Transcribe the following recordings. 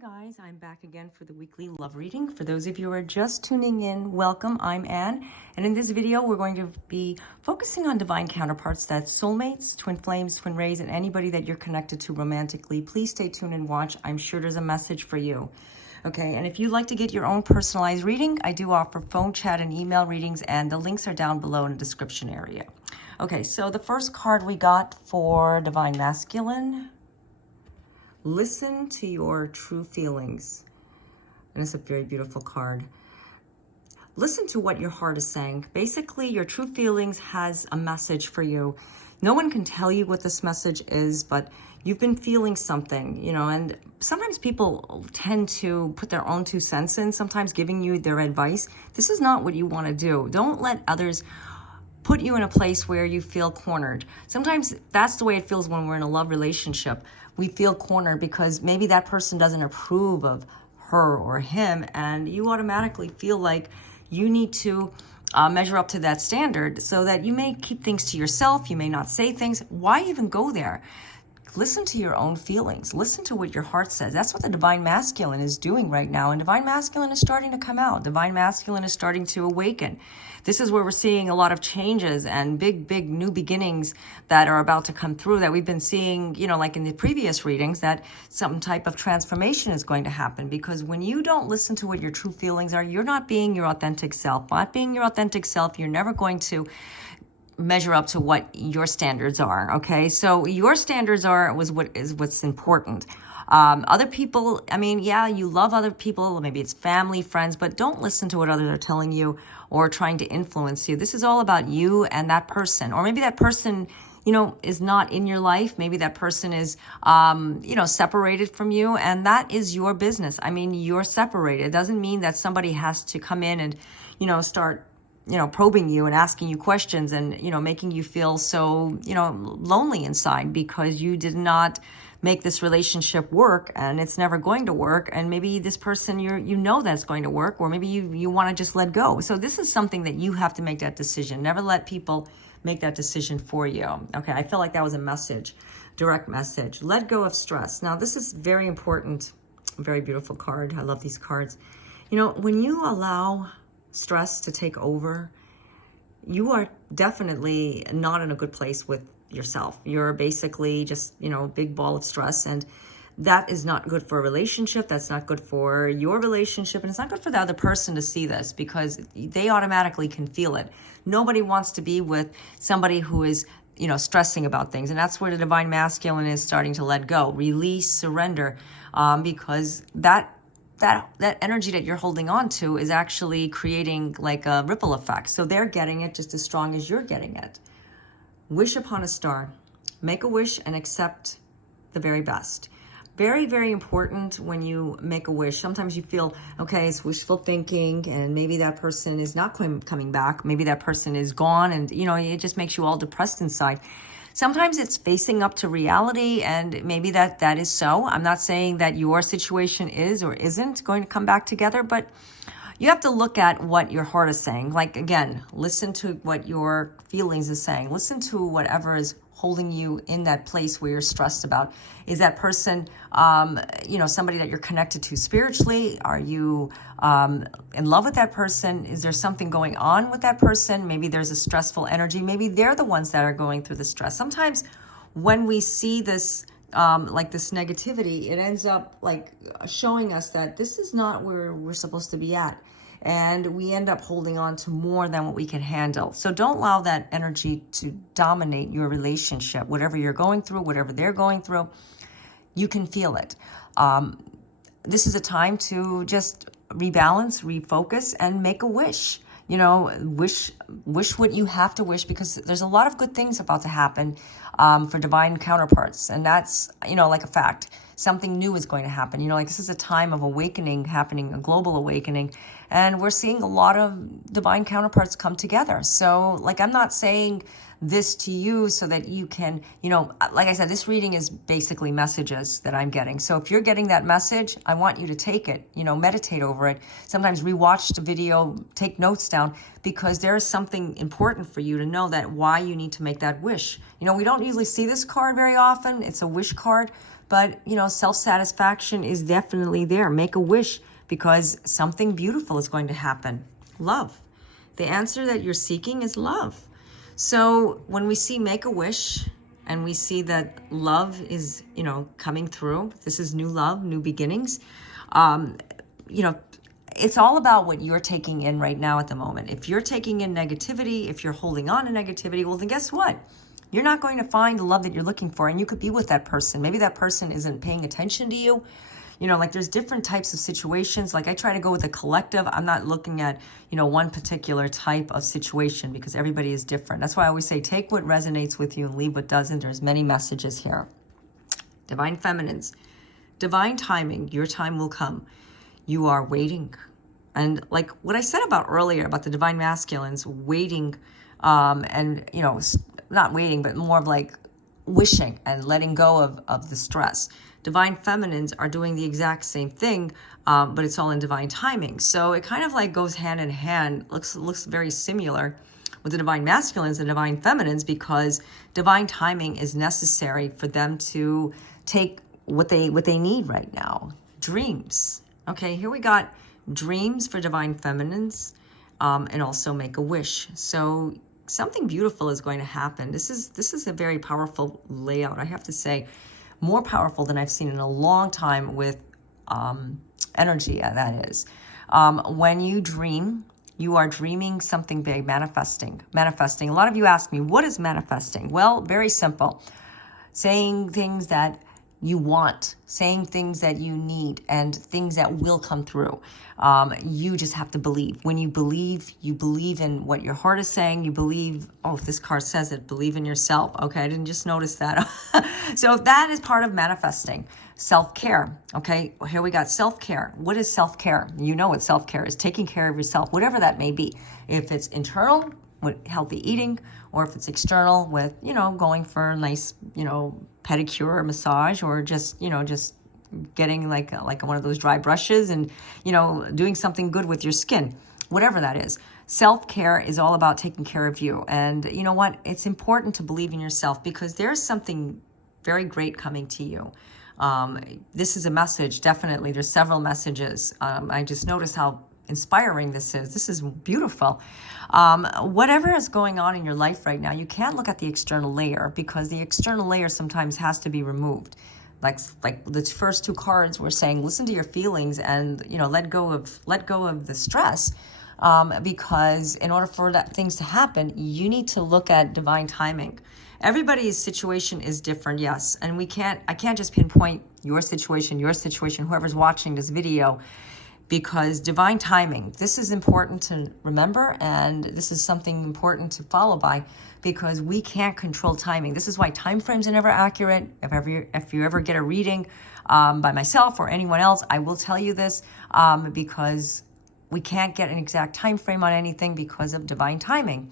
Guys, I'm back again for the weekly love reading. For those of you who are just tuning in, welcome. I'm Anne, and in this video we're going to be focusing on divine counterparts. That's soulmates, twin flames, twin rays, and anybody that you're connected to romantically. Please stay tuned and watch. I'm sure there's a message for you. Okay, and if you'd like to get your own personalized reading, I do offer phone, chat, and email readings, and the links are down below in the description area. Okay, so the first card we got for divine masculine: listen to your true feelings. And it's a very beautiful card. Listen to what your heart is saying. Basically, your true feelings has a message for you. No one can tell you what this message is, but you've been feeling something, you know, and sometimes people tend to put their own 2 cents in, sometimes giving you their advice. This is not what you want to do. Don't let others put you in a place where you feel cornered. Sometimes that's the way it feels when we're in a love relationship. We feel cornered because maybe that person doesn't approve of her or him, and you automatically feel like you need to measure up to that standard, so that you may keep things to yourself. You may not say things. Why even go there? Listen to your own feelings. Listen to what your heart says. That's what the divine masculine is doing right now. And divine masculine is starting to come out. Divine masculine is starting to awaken. This is where we're seeing a lot of changes and big new beginnings that are about to come through, that we've been seeing, you know, like in the previous readings, that some type of transformation is going to happen. Because when you don't listen to what your true feelings are, you're not being your authentic self. Not being your authentic self, you're never going to measure up to what your standards are. Okay, so your standards are what's important. Other people, I mean, yeah, you love other people, maybe it's family, friends, but don't listen to what others are telling you or trying to influence you. This is all about you and that person. Or maybe that person, you know, is not in your life. Maybe that person is, you know, separated from you, and that is your business. I mean, you're separated. It doesn't mean that somebody has to come in and, you know, start, you know, probing you and asking you questions and, you know, making you feel so, you know, lonely inside because you did not make this relationship work, and it's never going to work. And maybe this person, you know that's going to work, or maybe you want to just let go. So this is something that you have to make that decision. Never let people make that decision for you. Okay, I feel like that was a message, direct message. Let go of stress. Now, this is very important. Very beautiful card. I love these cards. You know, when you allow stress to take over, you are definitely not in a good place with yourself. You're basically just, you know, a big ball of stress, and that is not good for a relationship. That's not good for your relationship, and it's not good for the other person to see this, because they automatically can feel it. Nobody wants to be with somebody who is, you know, stressing about things, and that's where the divine masculine is starting to let go, release, surrender, because that energy that you're holding on to is actually creating like a ripple effect. So they're getting it just as strong as you're getting it. Wish upon a star. Make a wish and accept the very best. Very, very important when you make a wish. Sometimes you feel, okay, it's wishful thinking, and maybe that person is not coming back. Maybe that person is gone, and, you know, it just makes you all depressed inside. Sometimes it's facing up to reality, and maybe that is so. I'm not saying that your situation is or isn't going to come back together, but you have to look at what your heart is saying. Like, again, listen to what your feelings is saying. Listen to whatever is holding you in that place where you're stressed about. Is that person, you know, somebody that you're connected to spiritually? Are you in love with that person? Is there something going on with that person? Maybe there's a stressful energy. Maybe they're the ones that are going through the stress. Sometimes when we see this, like this negativity, it ends up like showing us that this is not where we're supposed to be at. And we end up holding on to more than what we can handle. So don't allow that energy to dominate your relationship. Whatever you're going through, whatever they're going through, you can feel it. This is a time to just rebalance, refocus, and make a wish. You know, wish what you have to wish, because there's a lot of good things about to happen for divine counterparts. And that's, you know, like a fact. Something new is going to happen. You know, like this is a time of awakening happening, a global awakening. And we're seeing a lot of divine counterparts come together. So, like, I'm not saying this to you so that you can, you know, like I said, this reading is basically messages that I'm getting. So if you're getting that message, I want you to take it, you know, meditate over it. Sometimes rewatch the video, take notes down, because there is something important for you to know, that why you need to make that wish. You know, we don't usually see this card very often. It's a wish card, But, self-satisfaction is definitely there. Make a wish because something beautiful is going to happen. Love. The answer that you're seeking is love. So when we see make a wish and we see that love is, coming through, this is new love, new beginnings, it's all about what you're taking in right now at the moment. If you're taking in negativity, if you're holding on to negativity, well, then guess what? You're not going to find the love that you're looking for, and you could be with that person. Maybe that person isn't paying attention to you. There's different types of situations. Like I try to go with a collective. I'm not looking at, one particular type of situation because everybody is different. That's why I always say, take what resonates with you and leave what doesn't. There's many messages here. Divine Feminines, divine timing, your time will come. You are waiting. And like what I said about earlier about the Divine Masculines, waiting, not waiting, but more of like wishing and letting go of the stress. Divine Feminines are doing the exact same thing, but it's all in divine timing. So it kind of like goes hand in hand, looks very similar with the Divine Masculines and Divine Feminines, because divine timing is necessary for them to take what they need right now. Dreams. Okay, here we got dreams for Divine Feminines, and also make a wish. So something beautiful is going to happen. This is a very powerful layout, I have to say, more powerful than I've seen in a long time with energy, that is. When you dream, you are dreaming something big, manifesting. A lot of you ask me, what is manifesting? Well, very simple. Saying things that you want, saying things that you need, and things that will come through. You just have to believe. When you believe in what your heart is saying. You believe, this card says it, believe in yourself. Okay, I didn't just notice that. So that is part of manifesting. Self-care. Okay, here we got self-care. What is self-care? You know what self-care is. Taking care of yourself, whatever that may be. If it's internal, with healthy eating, or if it's external with, going for a nice, pedicure, massage, or just getting like one of those dry brushes and, doing something good with your skin, whatever that is. Self-care is all about taking care of you. And you know what? It's important to believe in yourself because there's something very great coming to you. This is a message, definitely. There's several messages. I just noticed how inspiring this is. This is beautiful. Whatever is going on in your life right now, you can't look at the external layer because the external layer sometimes has to be removed. Like the first two cards were saying, listen to your feelings and let go of the stress. Because in order for things to happen, you need to look at divine timing. Everybody's situation is different, yes, and I can't just pinpoint your situation, whoever's watching this video. Because divine timing, this is important to remember, and this is something important to follow by, because we can't control timing. This is why time frames are never accurate. If you ever get a reading by myself or anyone else, I will tell you this, because we can't get an exact time frame on anything because of divine timing.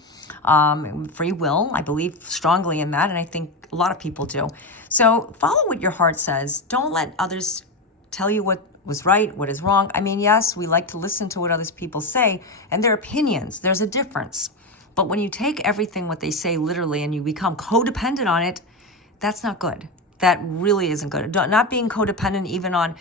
Free will, I believe strongly in that, and I think a lot of people do. So follow what your heart says. Don't let others tell you what was right, what is wrong. I mean, yes, we like to listen to what other people say and their opinions. There's a difference. But when you take everything what they say literally and you become codependent on it, that's not good. That really isn't good. Not being codependent even on,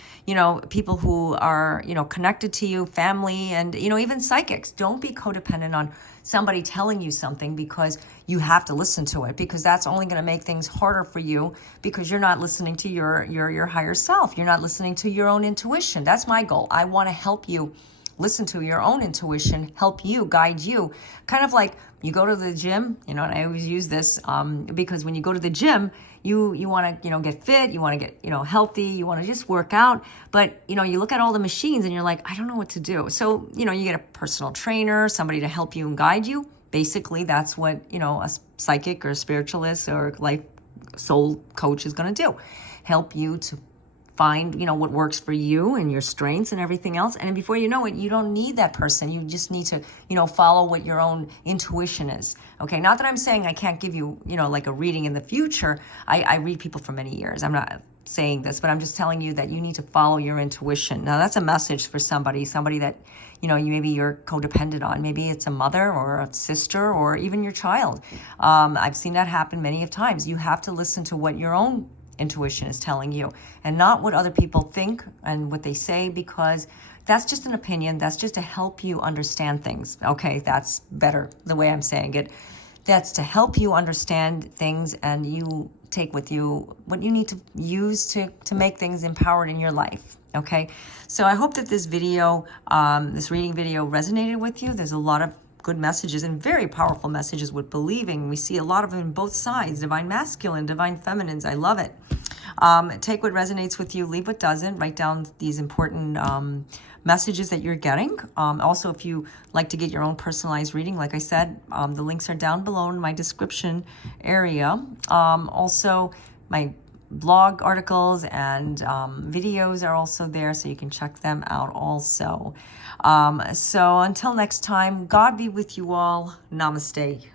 people who are, connected to you, family, and, even psychics. Don't be codependent on somebody telling you something because you have to listen to it, because that's only going to make things harder for you because you're not listening to your higher self. You're not listening to your own intuition. That's my goal. I want to help you listen to your own intuition, help you, guide you. Kind of like you go to the gym, and I always use this because when you go to the gym, you want to, get fit, you want to get, healthy, you want to just work out. But, you look at all the machines and you're like, I don't know what to do. So, you get a personal trainer, somebody to help you and guide you. Basically, that's what, a psychic or a spiritualist or life soul coach is going to do. Help you to find, what works for you and your strengths and everything else. And before you know it, you don't need that person. You just need to, follow what your own intuition is. Okay. Not that I'm saying I can't give you, like a reading in the future. I read people for many years. I'm not saying this, but I'm just telling you that you need to follow your intuition. Now that's a message for somebody that, maybe you're codependent on. Maybe it's a mother or a sister or even your child. I've seen that happen many of times. You have to listen to what your own intuition is telling you, and not what other people think and what they say, because that's just an opinion. That's just to help you understand things. Okay, that's better the way I'm saying it. That's to help you understand things, and you take with you what you need to use to make things empowered in your life. Okay, so I hope that this video, this reading video, resonated with you. There's a lot of good messages and very powerful messages with believing. We see a lot of them in both sides, divine masculine, divine feminines. I love it. Take what resonates with you, leave what doesn't. Write down these important messages that you're getting. Also, if you like to get your own personalized reading, like I said, the links are down below in my description area. Also, my blog articles and videos are also there, so you can check them out also. So until next time, God be with you all. Namaste.